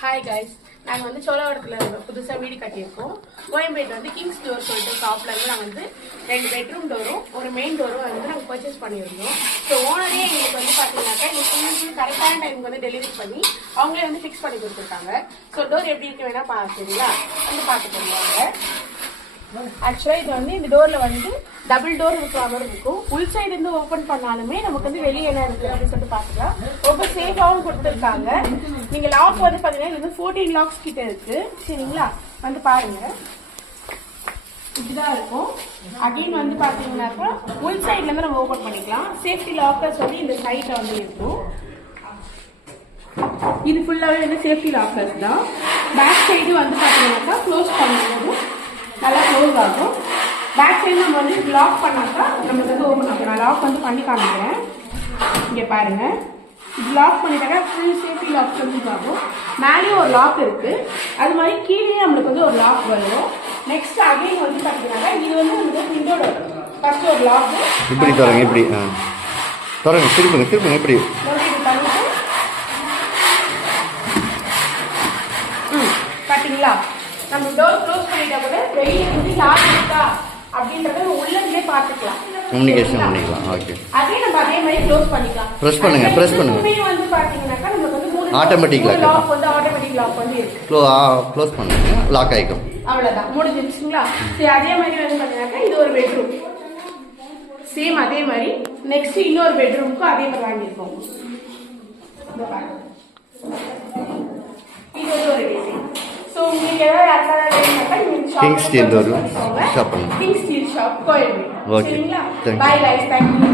Hi guys, நாங்கள் வந்து சோழவரத்தில் புதுசாக வீடு கட்டியிருக்கோம். கோயம்பேடு வந்து கிங்ஸ் டோர் சொல்லிட்டு ஷாப்பில் வந்து நாங்கள் வந்து 2 பெட்ரூம் டோரும் ஒரு மெயின் டோரும் வந்து நாங்கள் பர்ச்சேஸ் பண்ணியிருந்தோம். ஸோ ஓனரே எங்களுக்கு வந்து பார்த்தீங்கன்னாக்கா எங்களுக்கு கரெக்டான டைமுக்கு வந்து டெலிவரி பண்ணி அவங்களே வந்து ஃபிக்ஸ் பண்ணி கொடுத்துருக்காங்க. ஸோ டோர் எப்படி இருக்கு வேணா பார்க்குறீங்களா வந்து பார்த்து பண்ணுவாங்க. ஆக்சுவலாக இது வந்து இந்த டோரில் வந்து டபுள் டோர் இருக்கிற மாதிரி இருக்கும். உள் சைடு இருந்து ஓப்பன் பண்ணாலுமே நமக்கு வந்து வெளியே என்ன இருக்குது அப்படின்னு சொல்லிட்டு பார்த்துக்கலாம். ரொம்ப சேஃபாகவும் கொடுத்துருக்காங்க. நீங்கள் லாக் வந்து பார்த்தீங்கன்னா இது வந்து 14 லாக்ஸ் கிட்ட இருக்கு. சரிங்களா, வந்து பாருங்க, இப்படிதான் இருக்கும். அகைன் வந்து பார்த்தீங்கன்னாக்கா உள் சைட்ல இருந்து நம்ம ஓப்பன் பண்ணிக்கலாம். சேஃப்டி லாக்கர்ஸ் வந்து இந்த சைட்ல வந்து இருக்கும். இது ஃபுல்லாகவே வந்து சேஃப்டி லாக்கர்ஸ் தான். பேக் சைடு வந்து பார்த்தீங்கன்னாக்கா க்ளோஸ் பண்ணும்போது நல்லா க்ளோஸ் ஆகும். பேக் சைடு நம்ம வந்து லாக் பண்ணாக்கா நம்மளுக்கு வந்து ஓப்பன் ஆகும். நான் லாக் வந்து பண்ணி காமிக்கிறேன். இங்கே பாருங்க, இது லாக் பண்ணிட்டாக்கா ஃபுல் சேஃப்டி லாக் வந்து ஆகும். மேலேயும் ஒரு லாக் இருக்கு, அது மாதிரி கீழே நம்மளுக்கு வந்து ஒரு லாக் வரும். நெக்ஸ்ட் அகைன் வந்து பார்த்தீங்கன்னா இது வந்து உங்களுக்கு விண்டோட ஃபர்ஸ்ட் ஒரு லாக் இப்படி தரங்க, இப்படி தரங்க, திருப்புங்க இப்படி பார்த்தீங்களா. நம்ம டோர் க்ளோஸ் பண்ணிட்டா கூட வெளியே வந்து யார் இருக்கா அப்படின்றத உள்ளே பார்த்துக்கலாம், கம்யூனிகேஷன் பண்ணிக்கலாம். ஓகே, அதே நம்ம அதே மாதிரி க்ளோஸ் பண்ணிக்கலாம். பிரஸ் பண்ணுங்க வந்து பாத்தீங்கன்னாக்கா நமக்கு வந்து ஆட்டோமேட்டிக் லாக் வந்து ஆட்டோமேட்டிக் லாக் வந்து இருக்கு. க்ளோஸ் பண்ணுங்க, லாக் ஆயிடும். அவ்வளவுதான், முடிஞ்சிருச்சுங்களா. சரி, அதே மாதிரி வந்து பாத்தீங்கன்னாக்கா இது ஒரு பெட்ரூம். சேம் அதே மாதிரி நெக்ஸ்ட் இன்னொரு பெட்ரூமுக்கும் அதே மாதிரி வாங்கியிருக்கோம். இது வந்து ஒரு டிசைன். ஸோ உங்களுக்கு ஏதாவது Kings steel door shop Kings steel shop Koyambedu. Okay, சரிங்களா. Bye guys, thank you.